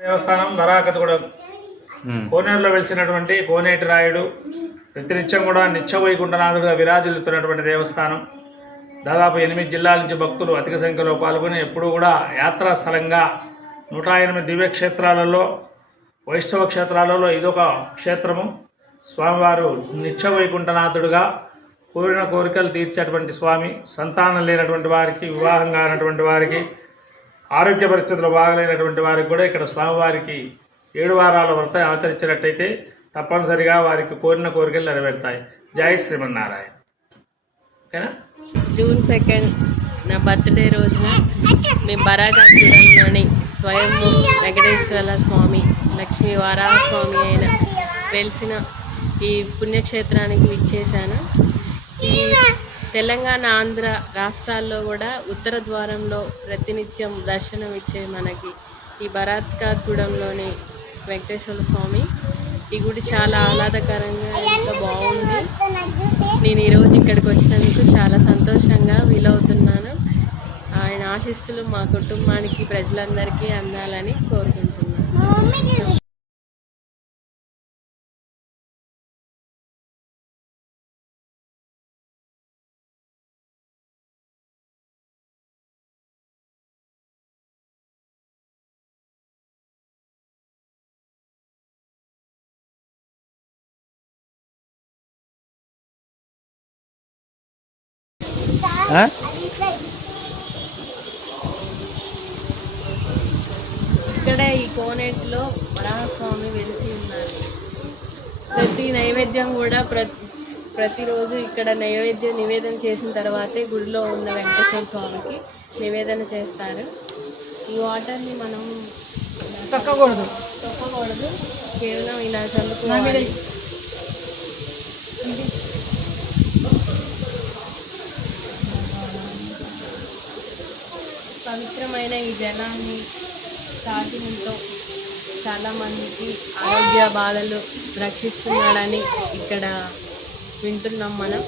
దేవస్థానం వరాకతగూడెం కోనేరులో వెలిసినటువంటి కోనేటి రాయుడు ప్రతినిత్యం కూడా నిత్య వైకుంఠనాథుడుగా విరాజిల్లుతున్నటువంటి దేవస్థానం. దాదాపు 8 జిల్లాల నుంచి భక్తులు అధిక సంఖ్యలో పాల్గొని ఎప్పుడూ కూడా యాత్రా స్థలంగా 108 దివ్యక్షేత్రాలలో వైష్ణవ క్షేత్రాలలో ఇదొక క్షేత్రము. స్వామివారు నిత్య వైకుంఠనాథుడుగా కోరిన కోరికలు తీర్చేటువంటి స్వామి. సంతానం లేనటువంటి వారికి, వివాహం కానటువంటి వారికి, ఆరోగ్య పరిస్థితులు బాగలేనటువంటి వారికి కూడా ఇక్కడ స్వామివారికి 7 వారాల వ్రతం ఆచరించినట్టయితే తప్పనిసరిగా వారికి కోరిన కోరికలు నెరవేరుతాయి. జై శ్రీమన్నారాయణ. ఓకేనా? జూన్ 2 నా బర్త్డే రోజున మేము బరాకతగూడెంలోని స్వయం వెంకటేశ్వర స్వామి, లక్ష్మీ వారాహ స్వామి అయిన వెలిసిన ఈ పుణ్యక్షేత్రానికి విచ్చేశాను. ఈ తెలంగాణ, ఆంధ్ర రాష్ట్రాల్లో కూడా ఉత్తర ద్వారంలో ప్రతినిత్యం దర్శనం ఇచ్చే మనకి ఈ బరాకతగూడెంలోని వెంకటేశ్వర స్వామి ఈ గుడి చాలా ఆహ్లాదకరంగా ఎంతో బాగుంది. నేను ఈరోజు ఇక్కడికి వచ్చినందుకు చాలా సంతోషంగా వీలవుతున్నాను. ఆయన ఆశీస్సులు మా కుటుంబానికి, ప్రజలందరికీ అందాలని కోరుకుంటున్నాను. ఇక్కడ ఈ కోనేటిలో వరాహస్వామి వెలిసి ఉన్నారు. ప్రతి నైవేద్యం కూడా ప్రతిరోజు ఇక్కడ నివేదన చేసిన తర్వాతే గుడిలో ఉన్న వెంకటేశ్వర స్వామికి నివేదన చేస్తారు. ఈ వాటర్ని మనం తొక్కకూడదు, కేవలం ఇలా చల్లుకోవాలి. పవిత్రమైన ఈ జలాన్ని తాగడంతో చాలామందికి ఆరోగ్య బాధలు రక్షిస్తున్నాడని ఇక్కడ వింటున్నాం మనం.